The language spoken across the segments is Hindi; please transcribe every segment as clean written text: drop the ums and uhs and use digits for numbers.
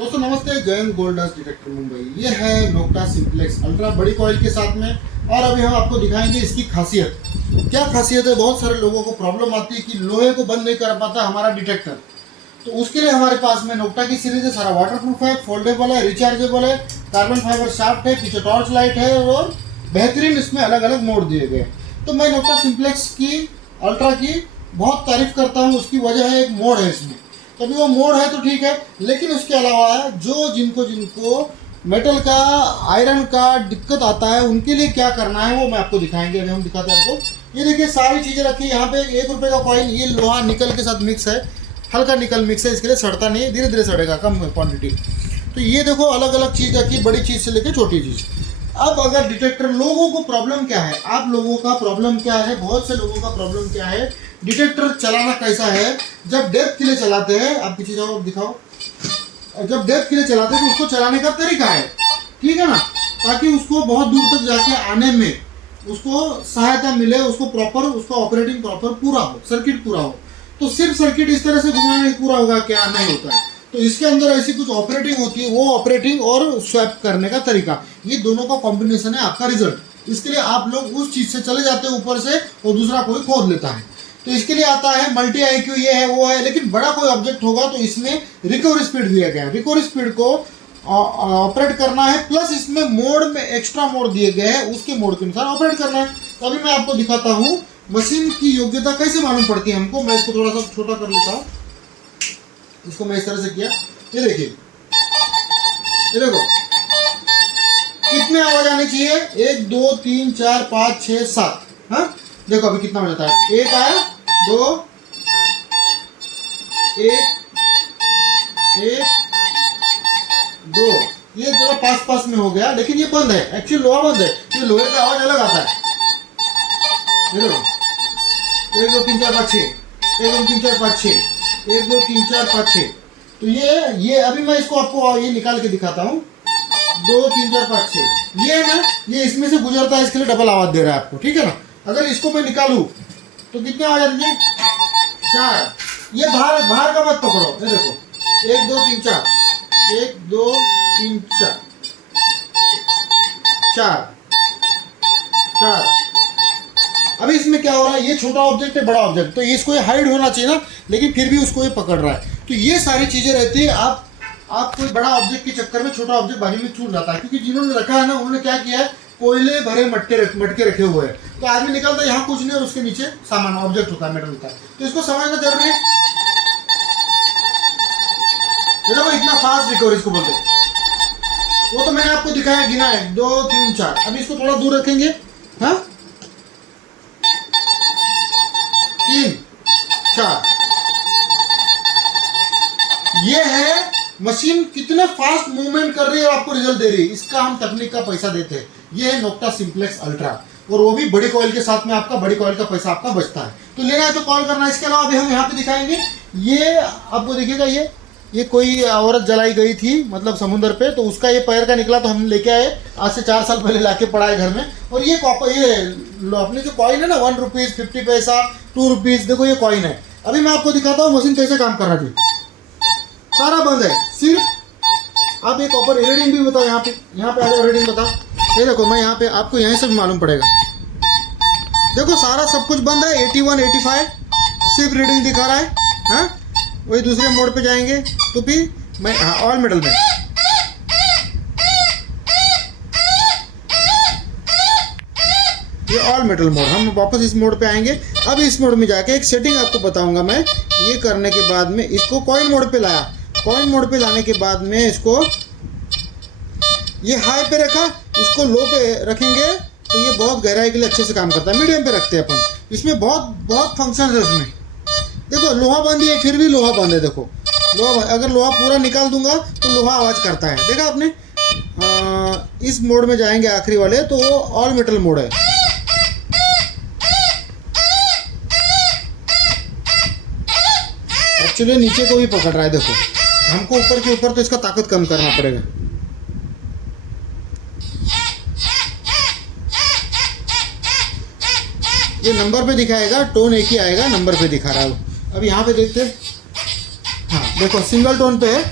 दोस्तों नमस्ते, Jain gold dust detector Mumbai. ये है नोक्टा सिंप्लेक्स अल्ट्रा बड़ी कॉइल के साथ में। और अभी हम आपको दिखाएंगे इसकी खासियत। क्या खासियत है, बहुत सारे लोगों को प्रॉब्लम आती है कि लोहे को बंद नहीं कर पाता हमारा डिटेक्टर। तो उसके लिए हमारे पास में नोक्टा की सीरीज है। सारा वाटरप्रूफ है, फोल्डेबल है, रिचार्जेबल है, कार्बन फाइबर शाफ्ट है, पीछे टॉर्च लाइट है और बेहतरीन इसमें अलग अलग मोड दिए गए। तो मैं नोक्टा सिंप्लेक्स की अल्ट्रा की बहुत तारीफ करता हूँ। उसकी वजह है एक मोड है इसमें। तो अभी वो मोड है तो ठीक है, लेकिन उसके अलावा जो जिनको मेटल का, आयरन का दिक्कत आता है उनके लिए क्या करना है वो मैं आपको दिखाएंगे। अभी हम दिखाते हैं आपको। ये देखिए सारी चीज़ें रखी है यहाँ पे। 1 रुपये का कॉइन, ये लोहा निकल के साथ मिक्स है, हल्का निकल मिक्स है, इसके लिए सड़ता नहीं है, धीरे धीरे सड़ेगा, कम क्वान्टिटी। तो ये देखो अलग अलग चीज़ रखी, बड़ी चीज़ से लेकर छोटी चीज़। अब अगर डिटेक्टर, लोगों को प्रॉब्लम क्या है, आप लोगों का प्रॉब्लम क्या है, बहुत से लोगों का प्रॉब्लम क्या है, डिटेक्टर चलाना कैसा है। जब डेप्थ के लिए चलाते हैं, आप पीछे जाओ दिखाओ, जब डेप्थ के लिए चलाते हैं तो उसको चलाने का तरीका है, ठीक है ना, ताकि उसको बहुत दूर तक जाके आने में उसको सहायता मिले, उसको प्रॉपर, उसका ऑपरेटिंग प्रॉपर पूरा हो, सर्किट पूरा हो। तो सिर्फ सर्किट इस तरह से घुमाने पूरा होगा क्या, नहीं होता है। तो इसके अंदर ऐसी कुछ ऑपरेटिंग होती है, वो ऑपरेटिंग और स्वैप करने का तरीका, ये दोनों का कॉम्बिनेशन है आपका रिजल्ट। इसके लिए आप लोग उस चीज़ से चले जाते हैं ऊपर से और दूसरा कोई खोद लेता है। तो इसके लिए आता है मल्टी आईक्यू, ये है वो है। लेकिन बड़ा कोई ऑब्जेक्ट होगा तो इसमें रिकवरी स्पीड दिया गया है। रिकवरी स्पीड को ऑपरेट करना है, प्लस इसमें मोड में एक्स्ट्रा मोड दिए गए हैं, उसके मोड के अनुसार ऑपरेट करना है। तो अभी मैं आपको दिखाता हूँ मशीन की योग्यता कैसे मालूम पड़ती है हमको। मैं इसको थोड़ा सा छोटा कर लेता हूँ। इसको मैं इस तरह से किया, ये देखिए, ये देखो कितने आवाज आनी चाहिए, 1 2 3 4 5 6 7। हाँ देखो अभी कितना बजाता है, 1 आया, 2, 1 1 2, ये थोड़ा पास पास में हो गया, लेकिन ये बंद है, एक्चुअली लोहा बंद है। ये लोहे का आवाज अलग आता है। ये देखो 1 2 3 4 5 6, 1 2 3 4 5 6, 1 2 3 4 5 6। तो ये अभी मैं इसको आपको ये निकाल के दिखाता हूँ। 2 3 4 5 6, ये है ना, ये इसमें से गुजरता है, इसके लिए डबल आवाज दे रहा है आपको, ठीक है ना। अगर इसको मैं निकालूं तो कितने आवाज आती है, 4। ये बाहर का मत पकड़ो, ये देखो 1 2 3 4, 1 2 3 4 4 4। अभी इसमें क्या हो रहा है, ये छोटा ऑब्जेक्ट है, बड़ा ऑब्जेक्ट, तो इसको ये हाइड होना चाहिए ना, लेकिन फिर भी उसको ये पकड़ रहा है। तो ये सारी चीजें रहती है। आप कोई बड़ा ऑब्जेक्ट के चक्कर में छोटा ऑब्जेक्ट बाजू में छूट जाता है, क्योंकि जिन्होंने रखा है ना, उन्होंने क्या किया है, कोयले भरे मटके रखे हुए हैं। तो आदमी निकलता है यहाँ कुछ नहीं और उसके नीचे सामान ऑब्जेक्ट होता है, मेटल होता है। तो इसको समझना जरूरी है। देखो इतना फास्ट रिकवरी इसको बोलते हैं। वो तो मैंने आपको दिखाया, गिना है 2 3 4। अभी इसको थोड़ा दूर रखेंगे, हाँ 3 4। ये है मशीन कितने फास्ट मूवमेंट कर रही है और आपको रिजल्ट दे रही है। इसका हम तकनीक का पैसा देते हैं। ये है नोक्टा सिंप्लेक्स अल्ट्रा, और वो भी बड़ी कॉइल के साथ में। आपका बड़ी कॉइल का पैसा आपका बचता है। तो लेना है तो कॉल करना। इसके अलावा अभी हम यहाँ पे दिखाएंगे, ये आपको देखिएगा, ये कोई औरत जलाई गई थी, मतलब समुद्र पे, तो उसका ये पैर का निकला, तो हम लेके आए, आज से 4 साल पहले लाके पड़ा है घर में। और ये कॉपर, ये अपने जो कॉइन है ना, 1 रुपीज़ 50 पैसा 2 रुपीज़, देखो ये कॉइन है। अभी मैं आपको दिखाता हूँ मशीन कैसे काम कर रहा थी। सारा बंद है, सिर्फ आप एक कॉपर रीडिंग भी बताओ, यहाँ पे आ जाओ, रीडिंग बताओ। ये देखो मैं यहाँ पे, आपको यहीं से भी मालूम पड़ेगा। देखो सारा सब कुछ बंद है, 81 85 सिर्फ रीडिंग दिखा रहा है। हाँ वही दूसरे मोड पे जाएंगे तो फिर मैं, हाँ ऑल मेटल में, ये ऑल मेटल मोड। हम वापस इस मोड पे आएंगे। अब इस मोड में जाके एक सेटिंग आपको बताऊंगा मैं। ये करने के बाद में इसको कॉइन मोड पे लाया। कॉइन मोड पे लाने के बाद में इसको ये हाई पे रखा, इसको लो पे रखेंगे तो ये बहुत गहराई के लिए अच्छे से काम करता है। मीडियम पे रखते हैं अपन। इसमें बहुत फंक्शन है इसमें। देखो लोहा बंद है, फिर भी लोहा बंद है। देखो लोहा बंद, अगर लोहा पूरा निकाल दूंगा तो लोहा आवाज़ करता है। देखा आपने। इस मोड में जाएंगे आखिरी वाले, तो वो ऑल मेटल मोड है। एक्चुअली नीचे को भी पकड़ रहा है। देखो हमको ऊपर के ऊपर, तो इसका ताकत कम करना पड़ेगा। ये नंबर पे दिखाएगा, टोन एक ही आएगा, नंबर पे दिखा रहा है। अब यहाँ पे देखते हैं, हाँ देखो सिंगल टोन पे है,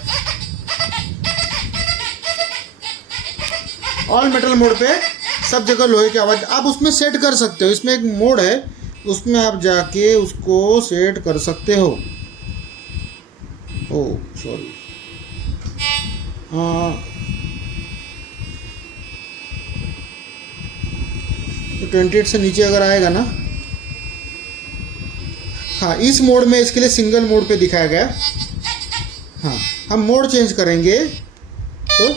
ऑल मेटल मोड पे सब जगह लोहे की आवाज़ आप उसमें सेट कर सकते हो। इसमें एक मोड है, उसमें आप जाके उसको सेट कर सकते हो। ओह सॉरी, हाँ तो 28 से नीचे अगर आएगा ना, हाँ इस मोड में इसके लिए सिंगल मोड पे दिखाया गया। हाँ हम मोड चेंज करेंगे तो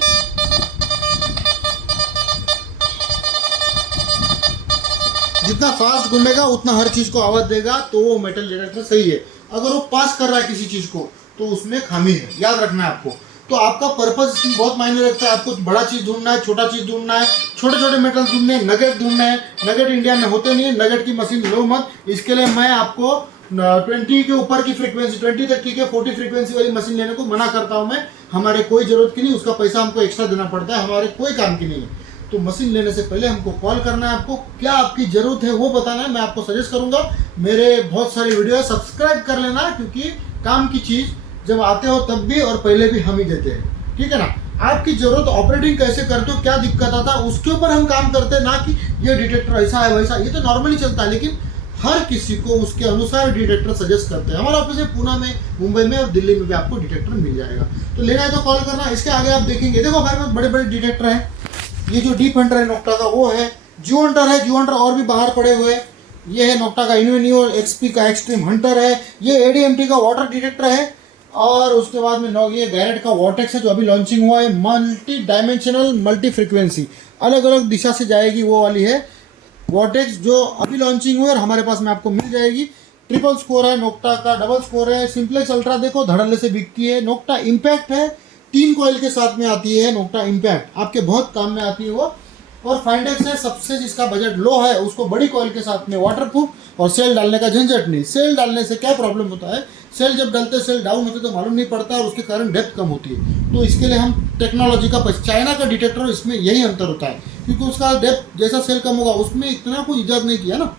जितना फास्ट घूमेगा उतना हर चीज़ को आवाज़ देगा, तो वो मेटल डिटेक्टर सही है। अगर वो पास कर रहा है किसी चीज़ को तो उसमें खामी है, याद रखना है आपको। तो आपका पर्पस इसमें बहुत मायने रखता है। आपको बड़ा चीज़ ढूंढना है, छोटा चीज़ ढूंढना है, छोटे छोटे मेटल ढूंढने हैं, नगेट ढूंढने हैं। नगेट इंडिया में होते नहीं है, नगेट की मशीन लो मत। इसके लिए मैं आपको 20 के ऊपर की फ्रीक्वेंसी, 20 तक ठीक है, 40 फ्रीक्वेंसी वाली मशीन लेने को मना करता हूँ मैं। हमारे कोई ज़रूरत की नहीं, उसका पैसा हमको एक्स्ट्रा देना पड़ता है, हमारे कोई काम की नहीं है। तो मशीन लेने से पहले हमको कॉल करना है, आपको क्या आपकी ज़रूरत है वो बताना है। मैं आपको सजेस्ट करूंगा, मेरे बहुत सारे वीडियो है, सब्सक्राइब कर लेना, क्योंकि काम की चीज़ जब आते हो तब भी और पहले भी हम ही देते हैं, ठीक है ना। आपकी ज़रूरत ऑपरेटिंग कैसे करते हो, क्या दिक्कत आता है, उसके ऊपर हम काम करते हैं, ना कि ये डिटेक्टर ऐसा है वैसा। ये तो नॉर्मली चलता है, लेकिन हर किसी को उसके अनुसार डिटेक्टर सजेस्ट करते हैं। हमारा ऑफिस है पुणे में, मुंबई में और दिल्ली में भी आपको डिटेक्टर मिल जाएगा। तो लेना है तो कॉल करना। इसके आगे आप देखेंगे, देखो हमारे पास बड़े बड़े डिटेक्टर हैं। ये जो डीप हंटर है नोक्टा का वो है, जियो हंटर है, जियो हंटर और भी बाहर पड़े हुए हैं। ये है नोक्टा का इन्वेनियो, एक्सपी का एक्सट्रीम हंटर है, ये एडीएमटी का वाटर डिटेक्टर है, और उसके बाद में ये गैरेट का वॉर्टेक्स है जो अभी लॉन्चिंग हुआ है। मल्टी डायमेंशनल मल्टी फ्रीक्वेंसी, अलग अलग दिशा से जाएगी वो वाली है वॉर्टेक्स, जो अभी लॉन्चिंग हुई और हमारे पास में आपको मिल जाएगी। ट्रिपल स्कोर है नोक्टा का, डबल स्कोर है। सिंप्लेक्स अल्ट्रा देखो धड़ल्ले से बिकती है। नोक्टा इम्पैक्ट है, 3 कॉइल के साथ में आती है नोक्टा इम्पैक्ट, आपके बहुत काम में आती है वो। और फाइंडेक्स है, सबसे जिसका बजट लो है उसको बड़ी कॉइल के साथ में वाटरप्रूफ और सेल डालने का झंझट नहीं। सेल डालने से क्या प्रॉब्लम होता है, सेल जब डालते सेल डाउन होते तो मालूम नहीं पड़ता और उसके कारण डेप्थ कम होती है। तो इसके लिए हम टेक्नोलॉजी का, चाइना का डिटेक्टर, इसमें यही अंतर होता है, क्योंकि उसका डेप्थ जैसा सेल कम होगा उसमें इतना कोई ईजाद नहीं किया ना।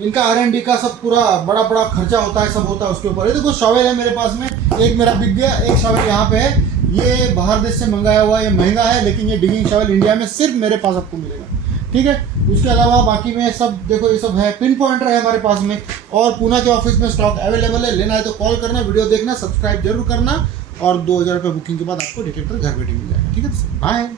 इनका R&D का सब पूरा बड़ा बड़ा खर्चा होता है, सब होता है उसके ऊपर। ये देखो शॉवेल है मेरे पास में, एक मेरा बिक गया, एक शॉवेल यहाँ पे है। ये बाहर देश से मंगाया हुआ है, ये महंगा है, लेकिन ये डिगिंग शॉवेल इंडिया में सिर्फ मेरे पास आपको मिलेगा, ठीक है। उसके अलावा बाकी में सब देखो, ये सब है। पिन पॉइंटर है हमारे पास में, और पुणे के ऑफिस में स्टॉक अवेलेबल है। लेना है तो कॉल करना, वीडियो देखना, सब्सक्राइब जरूर करना, और 2000 रुपये बुकिंग के बाद आपको डिटेक्टर घर बैठे मिल जाएगा, ठीक है। बाय।